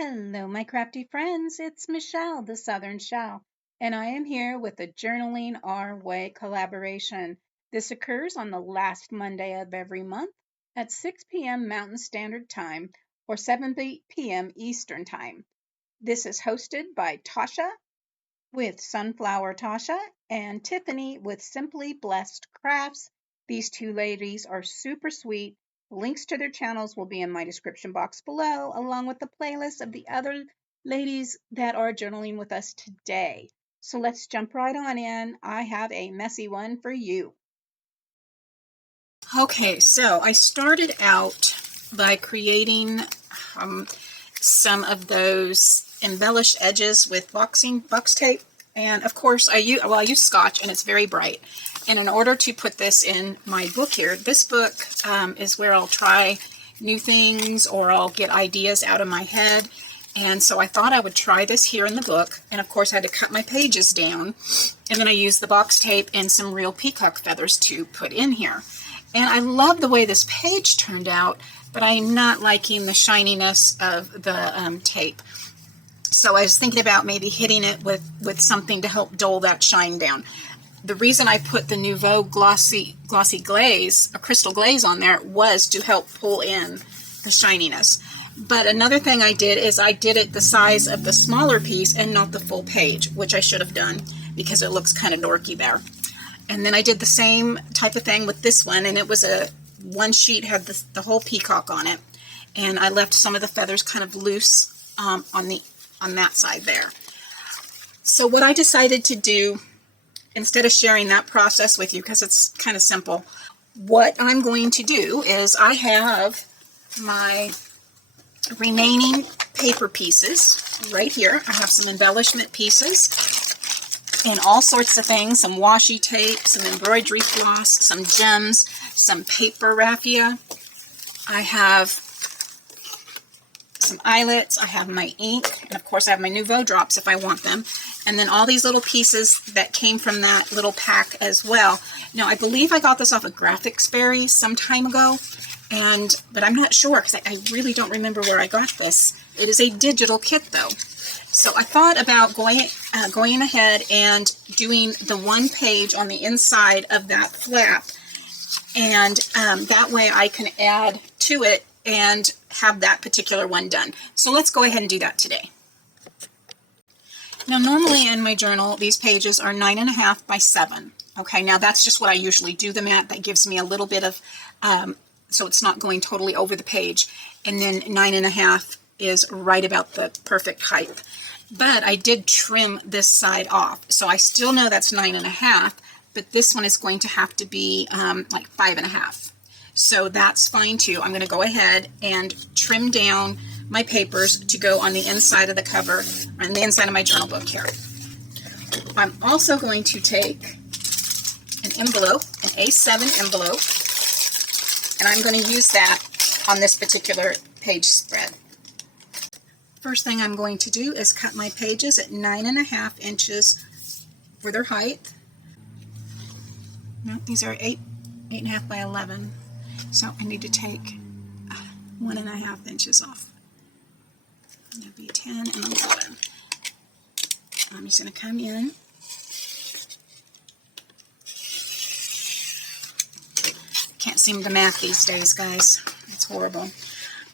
Hello, my crafty friends. It's Michelle, the Southern Shell, and I am here with the Journaling Our Way collaboration. This occurs on the last Monday of every month at 6 p.m. Mountain Standard Time or 7 p.m. Eastern Time. This is hosted by Tasha with Sunflower Tasha and Tiffany with Simply Blessed Crafts. These two ladies are super sweet. Links to their channels will be in my description box below, along with the playlist of the other ladies that are journaling with us today. So let's jump right on in. I have a messy one for you. Okay, so I started out by creating some of those embellished edges with box tape, and of course I use Scotch, and it's very bright. And in order to put this in my book here, this book is where I'll try new things or I'll get ideas out of my head. And so I thought I would try this here in the book. And of course I had to cut my pages down. And then I used the box tape and some real peacock feathers to put in here. And I love the way this page turned out, but I'm not liking the shininess of the tape. So I was thinking about maybe hitting it with something to help dull that shine down. The reason I put the Nouveau glossy glaze, a crystal glaze on there, was to help pull in the shininess. But another thing I did is I did it the size of the smaller piece and not the full page, which I should have done because it looks kind of dorky there. And then I did the same type of thing with this one, and it was one sheet had the whole peacock on it, and I left some of the feathers kind of loose on that side there. So what I decided to do, instead of sharing that process with you because it's kind of simple, what I'm going to do is I have my remaining paper pieces right here. I have some embellishment pieces and all sorts of things, some washi tape, some embroidery floss, some gems, some paper raffia. I have some eyelets, I have my ink, and of course I have my Nouveau drops if I want them, and then all these little pieces that came from that little pack as well. Now I believe I got this off of Graphics Berry some time ago, but I'm not sure because I really don't remember where I got this. It is a digital kit though. So I thought about going ahead and doing the one page on the inside of that flap, and that way I can add to it and have that particular one done. So let's go ahead and do that today. Now normally in my journal these pages are 9.5 by 7. Okay, now that's just what I usually do them at. That gives me a little bit of, so it's not going totally over the page, and then 9.5 is right about the perfect height. But I did trim this side off, so I still know that's 9.5, but this one is going to have to be like 5.5. So that's fine too. I'm going to go ahead and trim down my papers to go on the inside of the cover, on the inside of my journal book here. I'm also going to take an envelope, an A7 envelope, and I'm going to use that on this particular page spread. First thing I'm going to do is cut my pages at 9.5 inches for their height. No, these are 8.5 by 11. So I need to take 1.5 inches off. That'll be 10 and 11. I'm just going to come in. Can't seem to math these days, guys. It's horrible.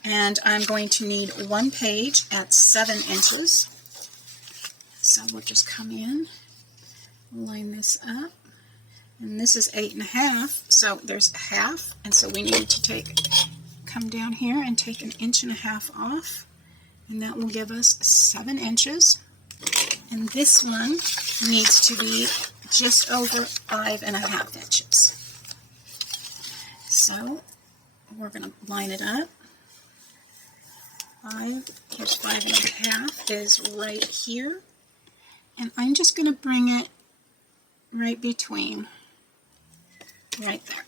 And I'm going to need one page at 7 inches. So we'll just come in, line this up. And this is 8.5, so there's half, and so we need to come down here and take 1.5 inches off, and that will give us 7 inches. And this one needs to be just over 5.5 inches. So we're going to line it up. 5.5 is right here, and I'm just going to bring it right between. Right there.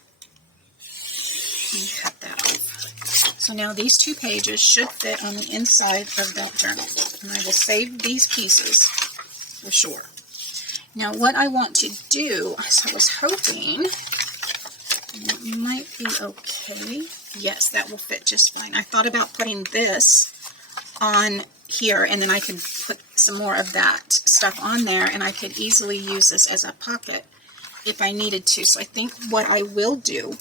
And cut that off. So now these two pages should fit on the inside of that journal. And I will save these pieces for sure. Now what I want to do, so I was hoping it might be okay. Yes, that will fit just fine. I thought about putting this on here, and then I can put some more of that stuff on there, and I could easily use this as a pocket if I needed to. So I think what I will do,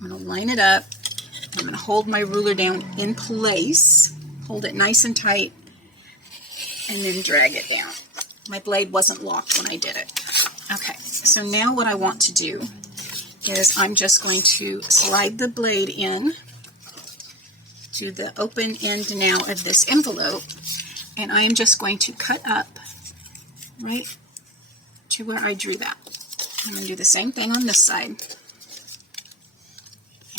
I'm going to line it up. I'm going to hold my ruler down in place, hold it nice and tight, and then drag it down. My blade wasn't locked when I did it. Okay, so now what I want to do is I'm just going to slide the blade in to the open end now of this envelope, and I am just going to cut up right to where I drew that. I'm going to do the same thing on this side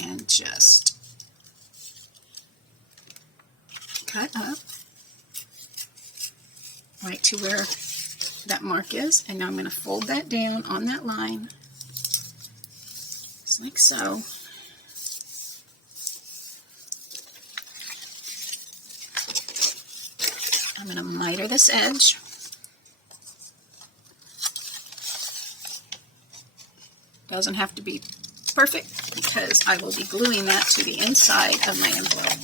and just cut up right to where that mark is, and now I'm going to fold that down on that line, just like so. I'm going to miter this edge. Doesn't have to be perfect because I will be gluing that to the inside of my envelope.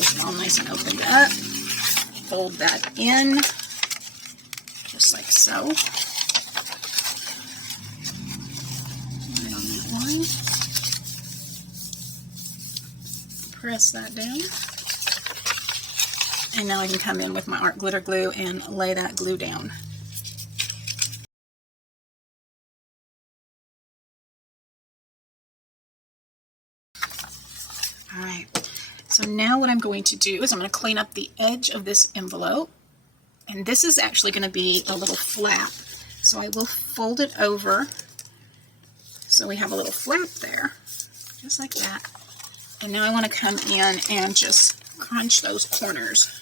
It's all nice and opened up. Fold that in, just like so. Right on that line. Press that down. And now I can come in with my art glitter glue and lay that glue down. Alright, so now what I'm going to do is I'm going to clean up the edge of this envelope. And this is actually going to be a little flap. So I will fold it over so we have a little flap there, just like that. And now I want to come in and just crunch those corners.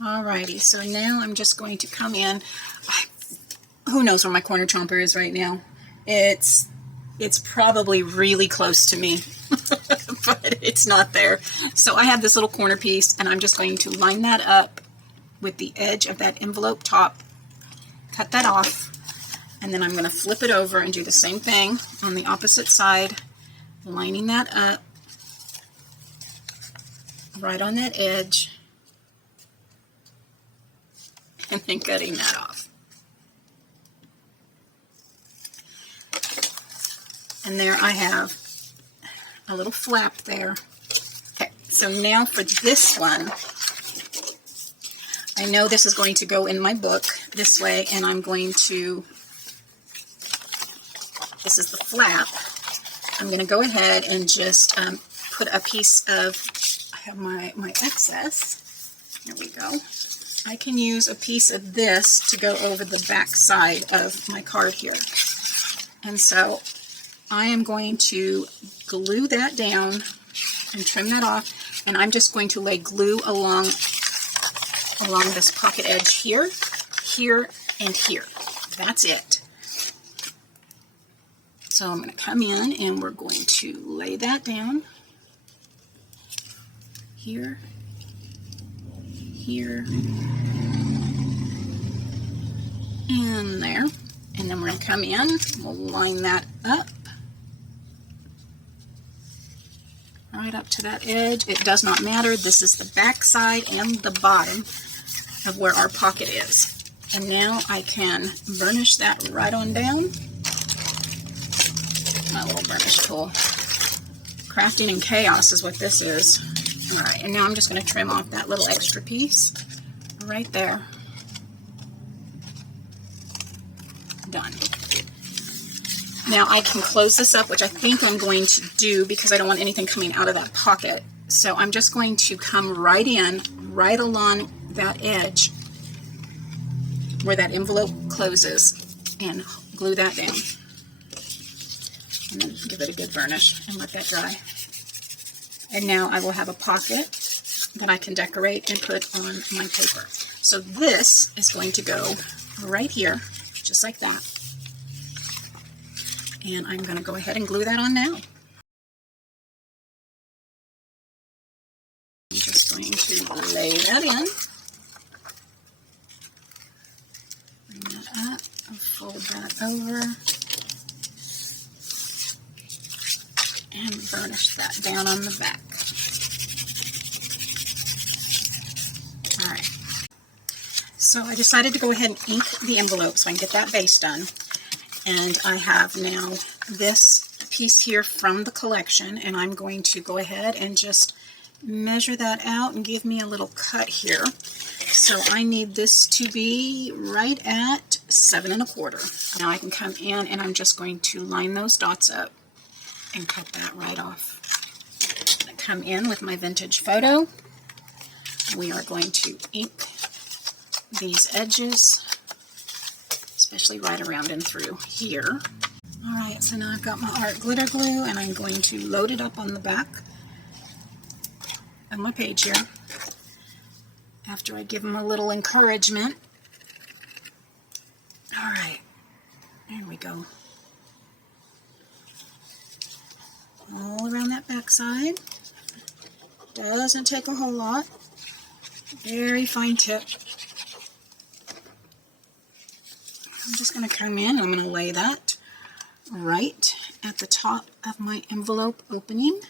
Alrighty, so now I'm just going to come in. Who knows where my corner chomper is right now? It's probably really close to me, but it's not there. So I have this little corner piece, and I'm just going to line that up with the edge of that envelope top, cut that off, and then I'm going to flip it over and do the same thing on the opposite side, lining that up right on that edge, and then cutting that off. And there I have a little flap there. Okay, so now for this one, I know this is going to go in my book this way, and I'm going to, this is the flap, I'm going to go ahead and just put a piece of, I have my excess, there we go. I can use a piece of this to go over the back side of my card here. And so I am going to glue that down and trim that off, and I'm just going to lay glue along this pocket edge here, here, and here. That's it. So I'm going to come in and we're going to lay that down here, here, and there. And then we're going to come in, we'll line that up right up to that edge. It does not matter. This is the back side and the bottom of where our pocket is. And now I can burnish that right on down. My little burnish tool. Crafting in chaos is what this is. Alright, and now I'm just going to trim off that little extra piece right there. Done. Now I can close this up, which I think I'm going to do because I don't want anything coming out of that pocket. So I'm just going to come right in, right along that edge where that envelope closes, and glue that down. And then give it a good burnish and let that dry. And now I will have a pocket that I can decorate and put on my paper. So this is going to go right here, just like that. And I'm going to go ahead and glue that on now. I'm just going to lay that in. Bring that up, fold that over and burnish that down on the back. All right. So I decided to go ahead and ink the envelope so I can get that base done. And I have now this piece here from the collection, and I'm going to go ahead and just measure that out and give me a little cut here. So I need this to be right at 7 1/4. Now I can come in and I'm just going to line those dots up and cut that right off. I come in with my vintage photo. We are going to ink these edges, especially right around and through here. All right, so now I've got my art glitter glue, and I'm going to load it up on the back of my page here after I give them a little encouragement. All right, there we go. All around that back side. Doesn't take a whole lot. Very fine tip. I'm just going to come in and I'm going to lay that right at the top of my envelope opening.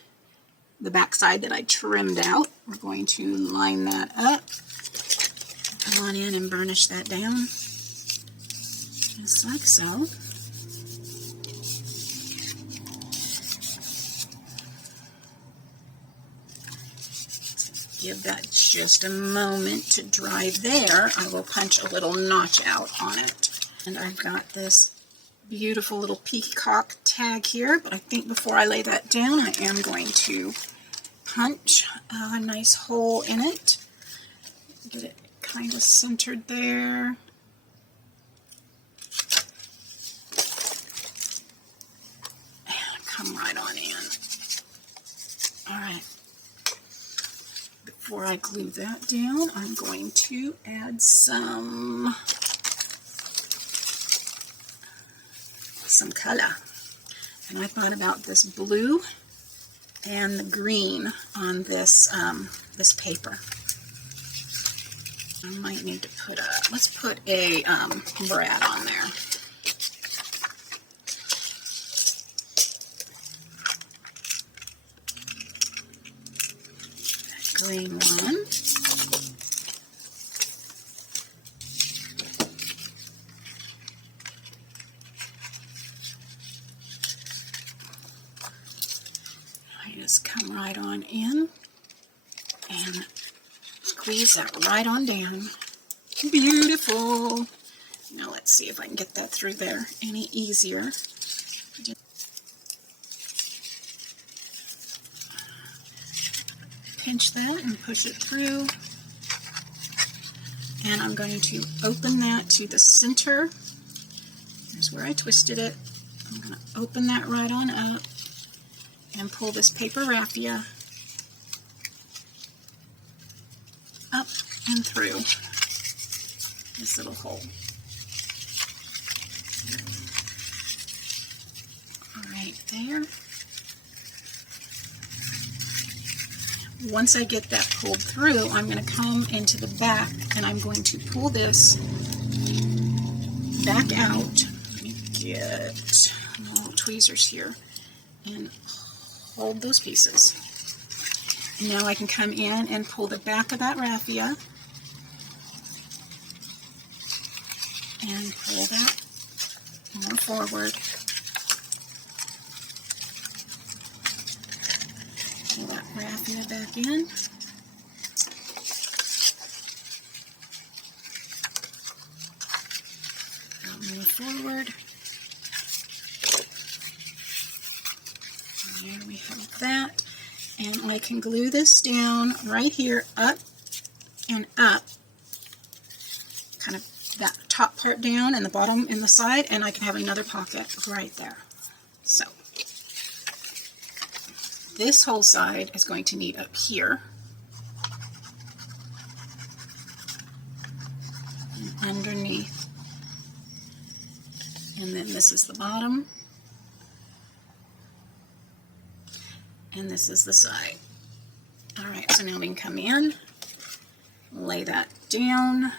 The back side that I trimmed out. We're going to line that up. Come on in and burnish that down. Just like so. Give that just a moment to dry there. I will punch a little notch out on it. And I've got this beautiful little peacock tag here, but I think before I lay that down, I am going to punch a nice hole in it. Get it kind of centered there. And come right on in. All right. Before I glue that down, I'm going to add some color. And I thought about this blue and the green on this this paper. I might need to put let's put a brad on there. Green one. I just come right on in and squeeze that right on down. Beautiful. Now let's see if I can get that through there any easier. Pinch that and push it through, and I'm going to open that to the center. Here's where I twisted it. I'm going to open that right on up and pull this paper raffia up and through this little hole. Right there. Once I get that pulled through, I'm going to come into the back and I'm going to pull this back out. Let me get little tweezers here and hold those pieces. And now I can come in and pull the back of that raffia and pull that more forward. Pull that raffia back in. I'll move forward. And there we have that. And I can glue this down right here, up and up. Kind of that top part down and the bottom and the side, and I can have another pocket right there. So this whole side is going to need up here and underneath, and then this is the bottom and this is the side. All right, so now we can come in, lay that down,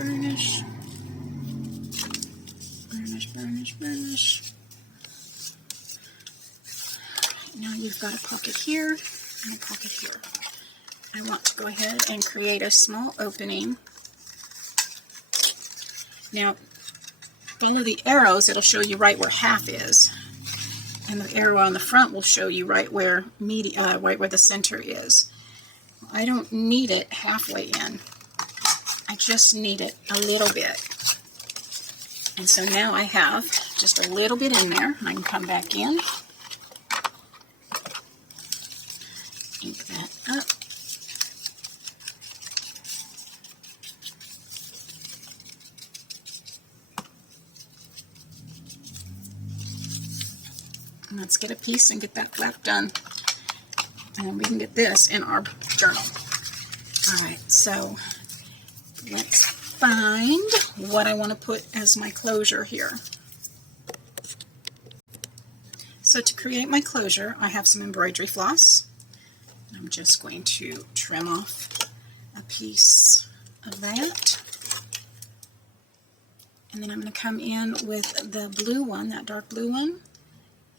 burnish. Burnish, burnish, burnish. Now you've got a pocket here and a pocket here. I want to go ahead and create a small opening. Now, follow the arrows, it'll show you right where half is. And the arrow on the front will show you right where right where the center is. I don't need it halfway in. I just need it a little bit. And so now I have just a little bit in there. I can come back in. Ink that up. And let's get a piece and get that flap done. And we can get this in our journal. Alright, so let's find what I want to put as my closure here. So to create my closure, I have some embroidery floss. I'm just going to trim off a piece of that. And then I'm going to come in with the blue one, that dark blue one.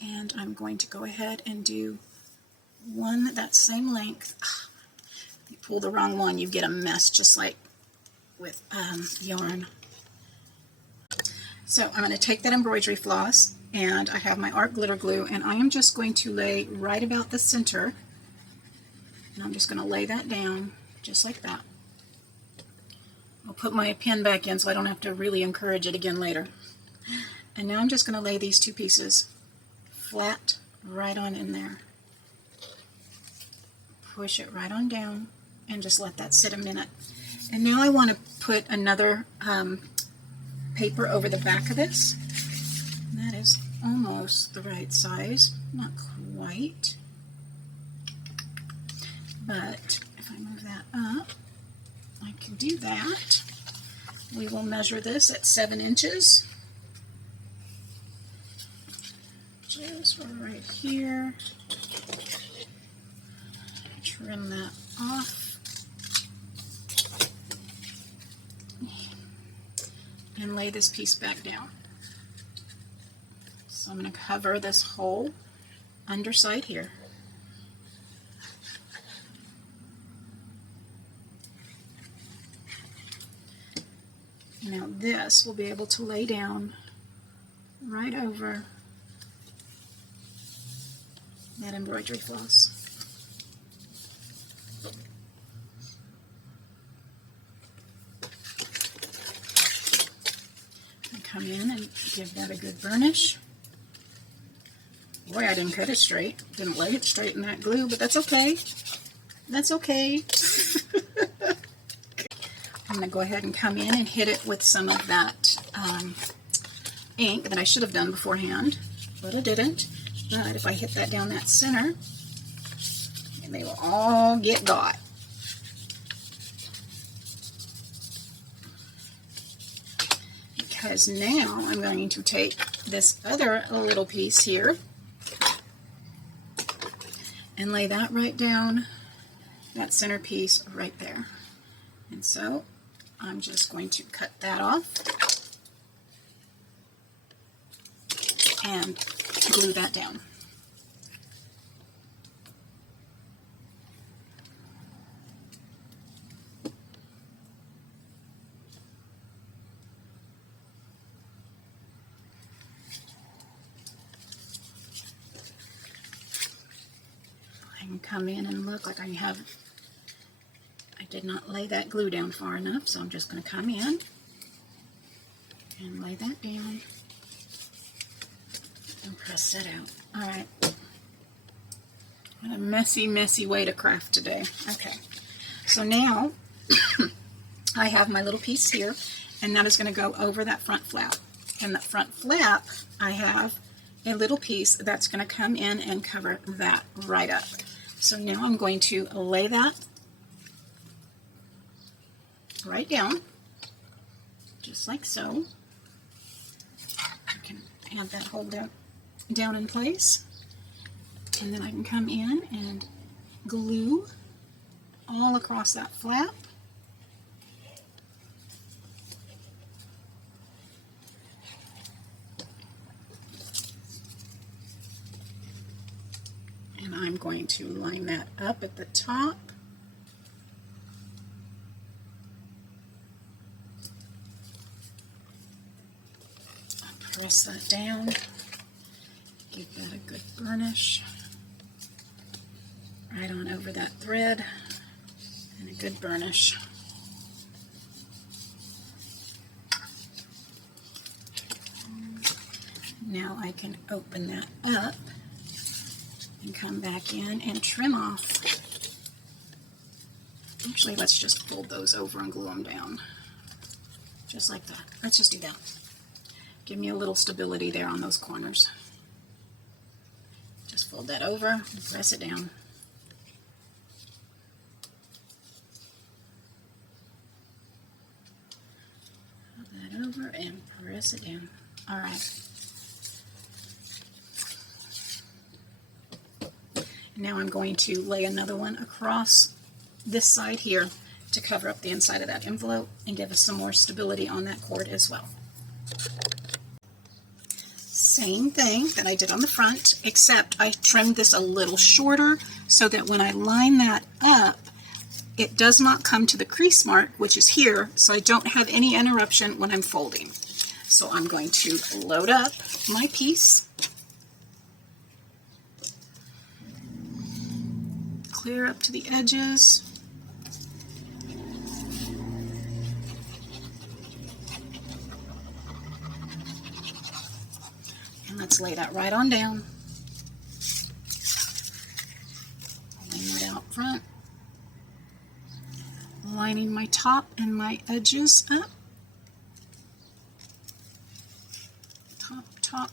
And I'm going to go ahead and do one that same length. If you pull the wrong one, you get a mess just like with yarn. So I'm going to take that embroidery floss, and I have my art glitter glue, and I am just going to lay right about the center. And I'm just going to lay that down just like that. I'll put my pen back in so I don't have to really encourage it again later. And now I'm just going to lay these two pieces flat right on in there. Push it right on down and just let that sit a minute. And now I want to put another paper over the back of this. And that is almost the right size, not quite. But if I move that up, I can do that. We will measure this at 7 inches. Just right here. Trim that off. And lay this piece back down. So I'm going to cover this whole underside here. Now this will be able to lay down right over that embroidery floss. And come in and give that a good burnish. Boy, I didn't cut it straight. Didn't lay it straight in that glue, but that's okay. That's okay. I'm going to go ahead and come in and hit it with some of that ink that I should have done beforehand, but I didn't. But if I hit that down that center, and they will all get got. Because now I'm going to take this other little piece here and lay that right down, that center piece right there. And so I'm just going to cut that off and glue that down. I can come in and look like I did not lay that glue down far enough, so I'm just going to come in and lay that down and press that out. Alright. What a messy, messy way to craft today. Okay. So now I have my little piece here, and that is going to go over that front flap. And that front flap, I have a little piece that's going to come in and cover that right up. So now I'm going to lay that right down, just like so. I can add that whole down in place, and then I can come in and glue all across that flap. And I'm going to line that up at the top. Press that down. Give that a good burnish. Right on over that thread. And a good burnish. Now I can open that up and come back in and trim off. Actually, let's just fold those over and glue them down. Just like that. Let's just do that. Give me a little stability there on those corners. Just fold that over and press it down. Fold that over and press it down. All right. Now I'm going to lay another one across this side here to cover up the inside of that envelope and give us some more stability on that cord as well. Same thing that I did on the front, except I trimmed this a little shorter so that when I line that up, it does not come to the crease mark, which is here, so I don't have any interruption when I'm folding. So I'm going to load up my piece, clear up to the edges, and let's lay that right on down. Line it out front, lining my top and my edges up. Top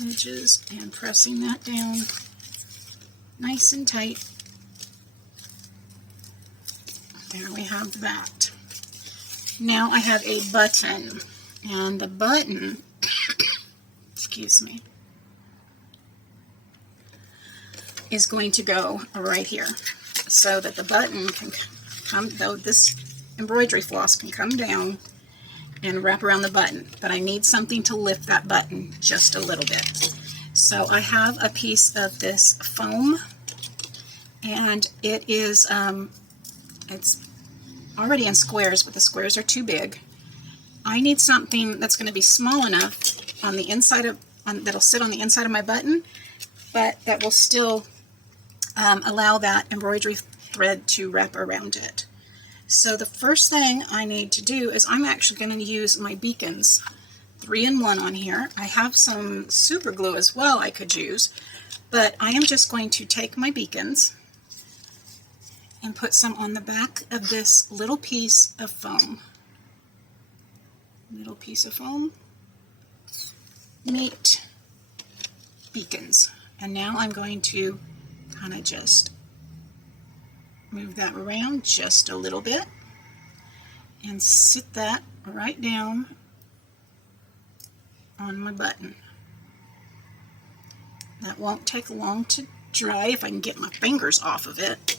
edges and pressing that down nice and tight. There we have that. Now I have a button, and the button, excuse me, is going to go right here so that the button can come, though this embroidery floss can come down and wrap around the button, but I need something to lift that button just a little bit. So I have a piece of this foam, and it is it's already in squares, but the squares are too big. I need something that's going to be small enough on the inside of that'll sit on the inside of my button, but that will still allow that embroidery thread to wrap around it. So the first thing I need to do is I'm actually going to use my beacons, 3-in-1 on here. I have some super glue as well I could use, but I am just going to take my beacons and put some on the back of this little piece of foam. Little piece of foam. Neat beacons. And now I'm going to kind of just move that around just a little bit and sit that right down on my button. That won't take long to dry if I can get my fingers off of it.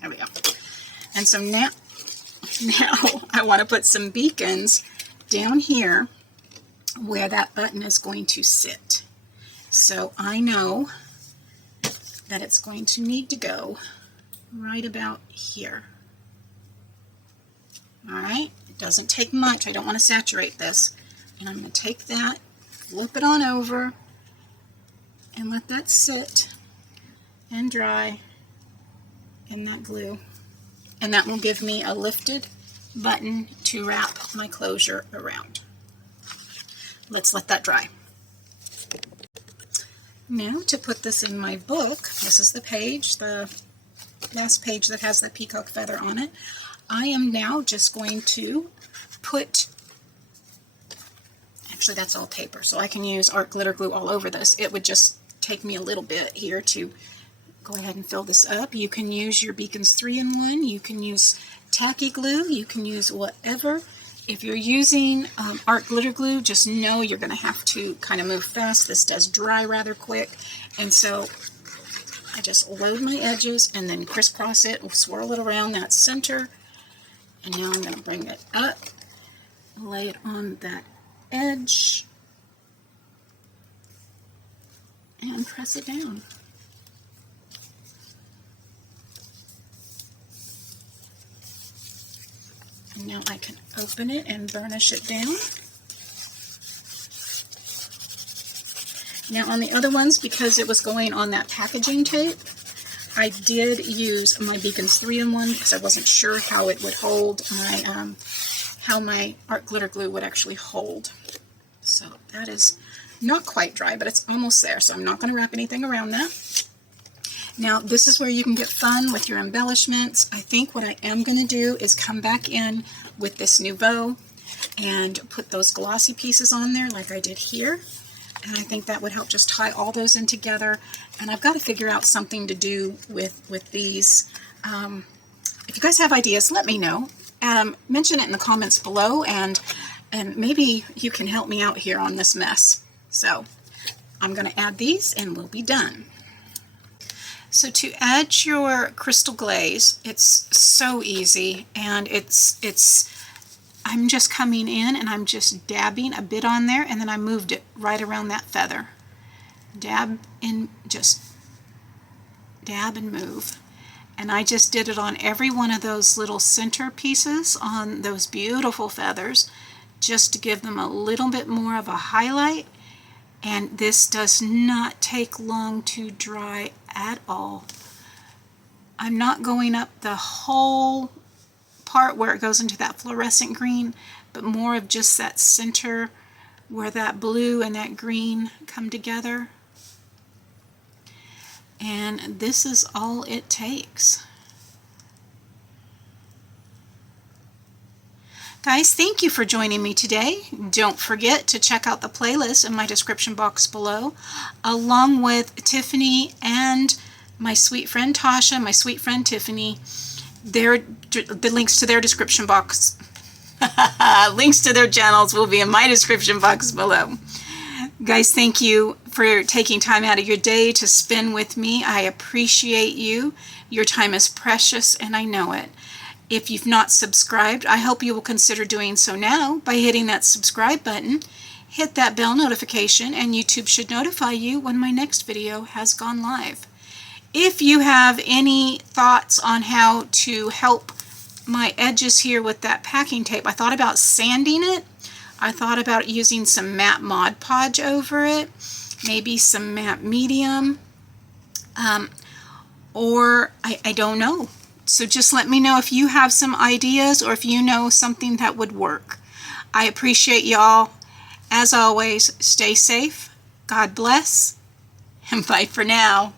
There we go. And so now I want to put some beacons down here where that button is going to sit. So I know that it's going to need to go right about here. All right, it doesn't take much. I don't want to saturate this. And I'm going to take that, flip it on over, and let that sit and dry in that glue. And that will give me a lifted button to wrap my closure around. Let's let that dry. Now to put this in my book, this is the page, the last page that has the peacock feather on it. I am now just going to put, actually that's all paper, so I can use art glitter glue all over this. It would just take me a little bit here to go ahead and fill this up. You can use your Beacons 3-in-1, you can use tacky glue, you can use whatever. If you're using art glitter glue, just know you're going to have to kind of move fast. This does dry rather quick, and so I just load my edges and then crisscross it and swirl it around that center. And now I'm going to bring it up lay it on that edge and press it down. And now I can open it and burnish it down. Now on the other ones, because it was going on that packaging tape, I did use my Beacon's 3-in-1 because I wasn't sure how it would hold my, how my art glitter glue would actually hold. So that is not quite dry, but it's almost there, so I'm not going to wrap anything around that. Now this is where you can get fun with your embellishments. I think what I am going to do is come back in with this Nouveau and put those glossy pieces on there like I did here. And I think that would help just tie all those in together. And I've got to figure out something to do with these. If you guys have ideas, let me know. Mention it in the comments below, and maybe you can help me out here on this mess. So I'm going to add these and we'll be done. So to add your crystal glaze, it's so easy, and I'm just coming in and I'm just dabbing a bit on there, and then I moved it right around that feather. Dab in, just dab and move. And I just did it on every one of those little center pieces on those beautiful feathers, just to give them a little bit more of a highlight. And this does not take long to dry at all. I'm not going up the whole part where it goes into that fluorescent green, but more of just that center where that blue and that green come together. And this is all it takes. Guys, thank you for joining me today. Don't forget to check out the playlist in my description box below, along with Tiffany and my sweet friend Tasha, my sweet friend Tiffany. The links to their description box, links to their channels will be in my description box below. Guys, thank you for taking time out of your day to spend with me. I appreciate you. Your time is precious, and I know it. If you've not subscribed, I hope you will consider doing so now by hitting that subscribe button. Hit that bell notification, and YouTube should notify you when my next video has gone live. If you have any thoughts on how to help my edges here with that packing tape, I thought about sanding it. I thought about using some matte Mod Podge over it, maybe some matte medium, or I don't know. So just let me know if you have some ideas or if you know something that would work. I appreciate y'all. As always, stay safe, God bless, and bye for now.